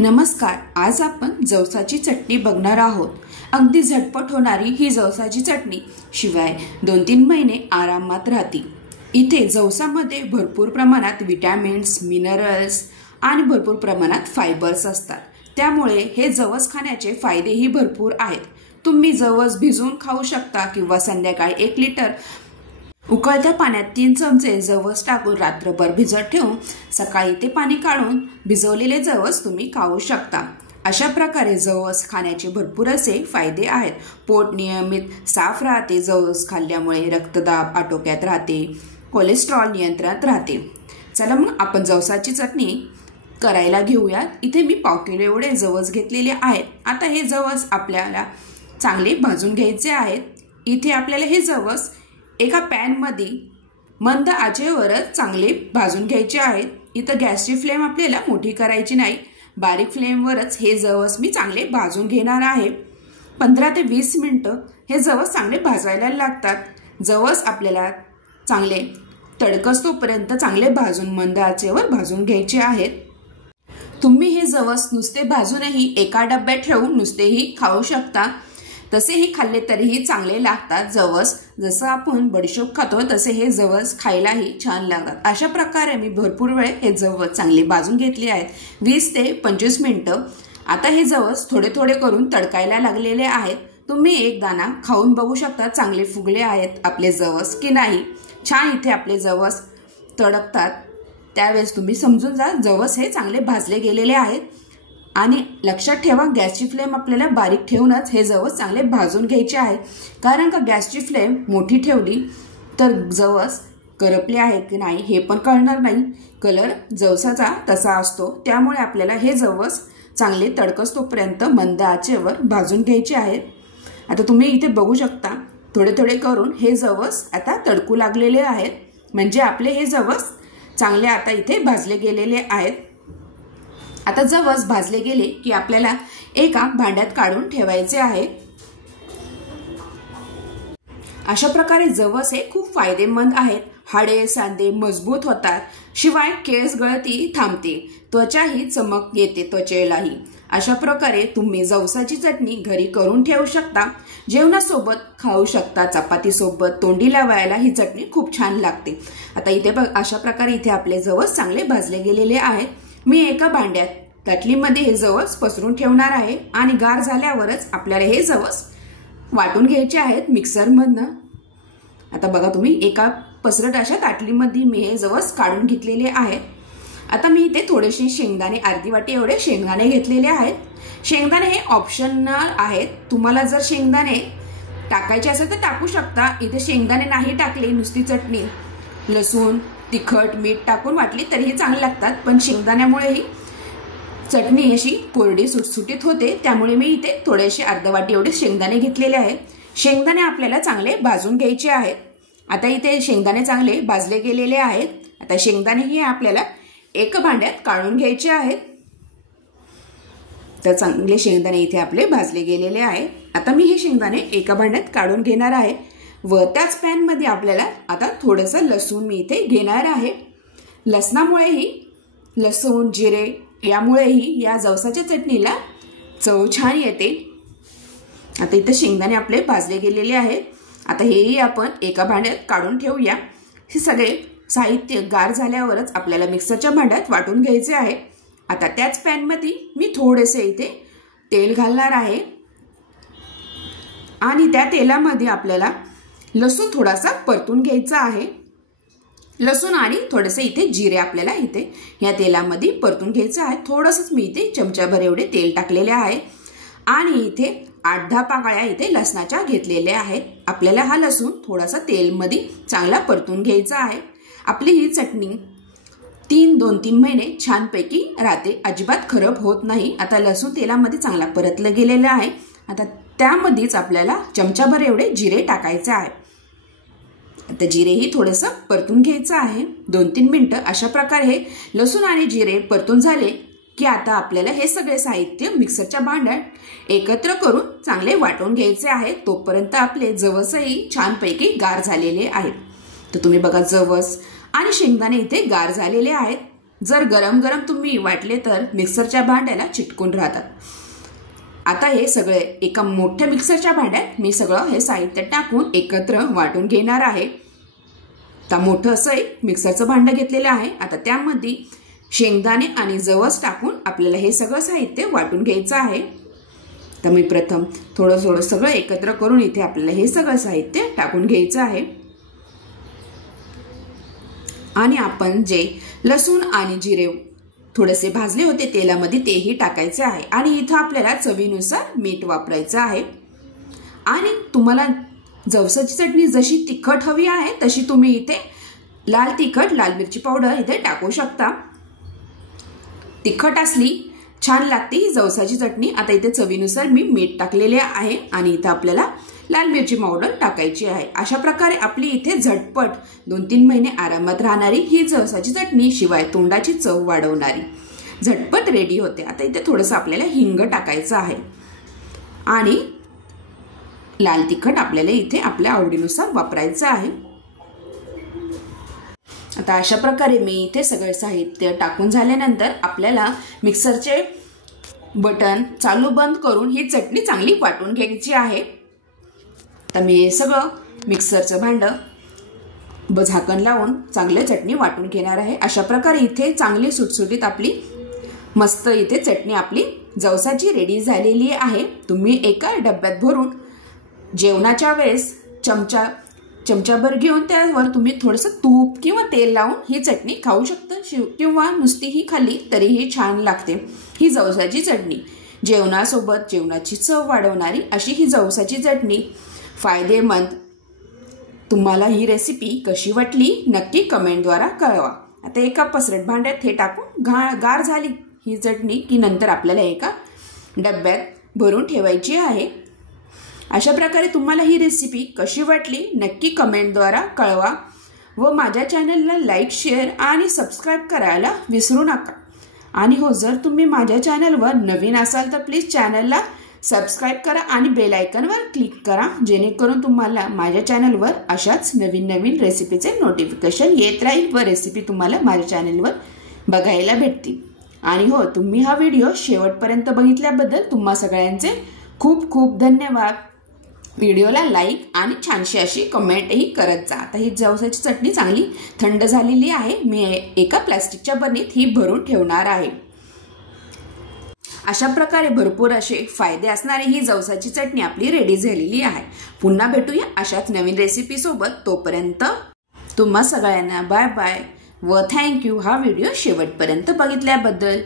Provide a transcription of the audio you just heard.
नमस्कार। आज आपण जवसाची चटणी बघणार आहोत। अगदी झटपट होणारी ही जवसाची चटणी शिवाय 2-3 महिने आरामात राहते। इथे जवसामध्ये भरपूर प्रमाणात विटॅमिन्स, मिनरल्स आणि भरपूर प्रमाणात फायबर्स असतात। त्यामुळे हे जवस खाण्याचे फायदेही भरपूर आहेत। तुम्ही जवस भिजवून खाऊ शकता किंवा संध्याकाळी 1 लिटर उकळत्या पाण्यात 3 चमचे जवस टाकून रात्रभर भिजत ठेवून सकाळी ते पाणी काढून भिजवलेले जवस तुम्ही खाऊ शकता। अशा प्रकारे जवस खाण्याचे भरपूर असे फायदे आहेत। पोट नियमित साफ राहते, जवस खाल्ल्यामुळे रक्तदाब आटोक्यात राहते, कोलेस्ट्रॉल नियंत्रणात राहते। चला मग आपण जवसाची चटणी करायला घेऊयात। इथे मी 1/2 किलो एवढे जवस घेतलेले आहेत। आता हे जवस आपल्याला चांगले भाजून घ्यायचे आहेत। इथे आपल्याला हे जवस एका पॅन मध्ये मंद आचेवरच चांगले भाजून घ्यायचे आहेत। इथं गॅसची फ्लेम आपल्याला मोठी करायची नाही, बारीक फ्लेमवरच हे जवस मी चांगले भाजून घेणार आहे। 15 ते 20 मिनिटं हे जवस चांगले भाजायला लागतात। जवस आपल्याला चांगले तडकस्तोपर्यंत चांगले भाजून मंद आचेवर भाजून घ्यायचे आहेत। तुम्ही हे जवस नुसते भाजूनही एका डब्यात ठेवून नुसतेही खाऊ शकता, तसेही खाल्ले तरीही चांगले लागतात। जवस जसं आपण बडीशोप खातो तसे हे जवस खायलाही छान लागतात। अशा प्रकारे मी भरपूर वेळ हे जवस चांगले भाजून घेतले आहेत, 20 ते 25 मिनिटं। आता हे जवस थोडे थोडे करून तडकायला लागलेले आहेत। तुम्ही एक दाणा खाऊन बघू शकता चांगले फुगले आहेत आपले जवस की नाही। छान इथे आपले जवस तडकतात, त्यावेळेस तुम्ही समजून जा जवस हे चांगले भाजले गेलेले आहेत। आणि लक्षात ठेवा गॅसची फ्लेम आपल्याला बारीक ठेवूनच हे जवस चांगले भाजून घ्यायचे आहे, कारण का गॅसची फ्लेम मोठी ठेवली तर जवस करपले आहे की नाही हे पण कळणार नाही। कलर जवसाचा तसा असतो, त्यामुळे आपल्याला हे जवस चांगले तडकस्तोपर्यंत मंद आचेवर भाजून घ्यायचे आहेत। आता तुम्ही इथे बघू शकता थोडे थोडे करून हे जवस आता तडकू लागलेले आहेत, म्हणजे आपले हे जवस चांगले आता इथे भाजले गेलेले आहेत। आता जवस भाजले गेले की आपल्याला एका भांड्यात काढून ठेवायचे आहे। अशा प्रकारे जवस हे खूप फायदेमंद आहेत। हाडे सांधे मजबूत होतात, शिवाय केस गळती थांबते, त्वचाही चमक येते त्वचेलाही। अशा प्रकारे तुम्ही जवसाची चटणी घरी करून ठेवू शकता, जेवणासोबत खाऊ शकता, चपाती सोबत तोंडी लावायला ही चटणी खूप छान लागते। आता इथे बघ अशा प्रकारे इथे आपले जवस चांगले भाजले गेलेले आहेत। मी एका भांड्यात ताटलीमध्ये हे जवस पसरून ठेवणार आहे आणि गार झाल्यावरच आपल्याला हे जवस वाटून घ्यायचे आहेत मिक्सरमधनं। आता बघा तुम्ही एका पसरट अशा ताटलीमध्ये मी हे जवस काढून घेतलेले आहेत। आता मी इथे थोडेसे शेंगदाणे, अर्धी वाटी एवढे शेंगदाणे घेतलेले आहेत। शेंगदाणे हे ऑप्शनल आहेत, तुम्हाला जर शेंगदाणे टाकायचे असेल तर टाकू शकता। इथे शेंगदाणे नाही टाकले, नुसती चटणी लसूण तिखट मीठ टाकून वाटली तरीही चांगले लागतात, पण शेंगदाण्यामुळे ही चटणी अशी कोरडी सुटसुटीत होते, त्यामुळे मी इथे थोडेसे अर्धा वाटी एवढे शेंगदाणे घेतलेले आहेत। शेंगदाणे आपल्याला चांगले भाजून घ्यायचे आहेत। आता इथे शेंगदाणे चांगले भाजले गेलेले आहेत। आता शेंगदाणे हे आपल्याला एका भांड्यात काढून घ्यायचे आहेत। तर चांगले शेंगदाणे इथे आपले भाजले गेलेले आहेत। आता मी हे शेंगदाणे एका भांड्यात काढून घेणार आहे व त्याच पॅन मध्ये आपल्याला आता थोडंसं लसूण मी इथे घेणार आहे। लसणामुळेही, लसूण जिरे यामुळेही या जवसाच्या चटणीला चव छान येते। आता इथे शेंगदाणे आपले भाजले गेलेले आहेत। आता हेही आपण एका भांड्यात काढून ठेवूया। हे सगळे साहित्य गार झाल्यावरच आपल्याला मिक्सरच्या भांड्यात वाटून घ्यायचे आहे। आता त्याच पॅन मध्ये मी थोडेसे इथे तेल घालणार आहे आणि त्या तेलामध्ये आपल्याला लसूण थोडासा परतून घ्यायचा आहे। लसूण आणि थोडेसे इथे जिरे आपल्याला इथे या तेलामध्ये परतून घ्यायचं आहे। थोडंसंच मी इथे चमचाभर एवढे तेल टाकलेले आहे आणि इथे 8-10 पाकळ्या इथे लसणाच्या घेतलेल्या आहेत। आपल्याला हा लसूण थोडासा तेलमध्ये चांगला परतून घ्यायचा आहे। आपली ही चटणी 2-3 महिने छानपैकी राहते, अजिबात खराब होत नाही। आता लसूण तेलामध्ये चांगला परतलं गेलेलं आहे। आता त्यामध्येच आपल्याला चमचाभर एवढे जिरे टाकायचे आहे। आता जिरेही थोडंसं परतून घ्यायचं आहे 2-3 मिनिटं। अशा प्रकारे हे लसूण आणि जिरे परतून झाले की आता आपल्याला हे सगळे साहित्य मिक्सरच्या भांड्यात एकत्र करून चांगले वाटून घ्यायचे आहे। तोपर्यंत आपले जवसही छानपैकी गार झालेले आहेत। तर तुम्ही बघा जवस आणि शेंगदाणे इथे गार झालेले आहेत। जर गरम गरम तुम्ही वाटले तर मिक्सरच्या भांड्याला चिटकून राहतात। आता हे सगळे एका मोठ्या मिक्सरच्या भांड्यात मी सगळं हे साहित्य टाकून एकत्र वाटून घेणार आहे। तर मोठं असं एक मिक्सरचं भांडं घेतलेलं आहे। आता त्यामध्ये शेंगदाणे आणि जवस टाकून आपल्याला हे सगळं साहित्य वाटून घ्यायचं आहे। तर मी प्रथम थोडं थोडं सगळं एकत्र करून इथे आपल्याला हे सगळं साहित्य टाकून घ्यायचं आहे। आणि आपण जे लसूण आणि जिरे थोडेसे भाजले होते तेलामध्ये तेही टाकायचे आहे। आणि इथं आपल्याला चवीनुसार मीठ वापरायचं आहे। आणि तुम्हाला जवसाची चटणी जशी तिखट हवी आहे तशी तुम्ही इथे लाल तिखट, लाल मिरची पावडर इथे टाकू शकता। तिखट असली छान लागते ही जवसाची चटणी। आता इथे चवीनुसार मी मीठ टाकलेले आहे आणि इथे आपल्याला लाल मिरची पावडर टाकायची आहे। अशा प्रकारे आपली इथे झटपट 2-3 महिने आरामात राहणारी ही जवसाची चटणी शिवाय तोंडाची चव वाढवणारी झटपट रेडी होते। आता इथे थोडंसं आपल्याला हिंग टाकायचं आहे आणि लाल तिखट आपल्याला इथे आपल्या आवडीनुसार वापरायचं आहे। आता अशा प्रकारे मी इथे सगळे साहित्य टाकून झाल्यानंतर आपल्याला मिक्सरचे बटन चालू बंद करून ही चटणी चांगली वाटून घ्यायची आहे। तर मी हे सगळं मिक्सरचं भांडं झाकण लावून चांगली चटणी वाटून घेणार आहे। अशा प्रकारे इथे चांगली सुटसुटीत आपली मस्त इथे चटणी आपली जवसाची रेडी झालेली आहे। तुम्ही एका डब्यात भरून जेवणाच्या वेळेस चमचाभर घेऊन त्यावर तुम्ही थोडंसं तूप किंवा तेल लावून ही चटणी खाऊ शकता किंवा नुसतीही खाल्ली तरीही छान लागते। ही जवसाची चटणी जेवणासोबत जेवणाची चव वाढवणारी अशी ही जवसाची चटणी फायदेमंद। तुम्हाला ही रेसिपी कशी वाटली नक्की कमेंटद्वारा कळवा। आता एका पसरट भांड्यात हे टाकून गार झाली ही चटणी की नंतर आपल्याला एका डब्यात भरून ठेवायची आहे। अशा प्रकारे तुम्हाला ही रेसिपी कशी वाटली नक्की कमेंटद्वारा कळवा व माझ्या चॅनलला लाईक, शेअर आणि सबस्क्राईब करायला विसरू नका। आणि हो, जर तुम्ही माझ्या चॅनलवर नवीन असाल तर प्लीज चॅनलला सबस्क्राईब करा आणि बेल आयकॉनवर क्लिक करा जेणेकरून तुम्हाला माझ्या चॅनलवर अशाच नवीन नवीन रेसिपीचे नोटिफिकेशन येत राहील व रेसिपी तुम्हाला माझ्या चॅनलवर बघायला भेटतील। आणि हो, तुम्ही हा व्हिडिओ शेवटपर्यंत बघितल्याबद्दल तुम्हा सगळ्यांचे खूप खूप धन्यवाद। व्हिडिओला लाईक आणि छानशी अशी कमेंटही करत जा। आता ही जवसाची चटणी चांगली थंड झालेली आहे। मी एका प्लास्टिकच्या बरणीत ही भरून ठेवणार आहे। अशा प्रकारे भरपूर असे फायदे असणारी ही जवसाची चटणी आपली रेडी झालेली आहे। पुन्हा भेटूया अशाच नवीन रेसिपी सोबत। तोपर्यंत तुम्हा सगळ्यांना बाय बाय व थँक्यू हा व्हिडिओ शेवटपर्यंत बघितल्याबद्दल।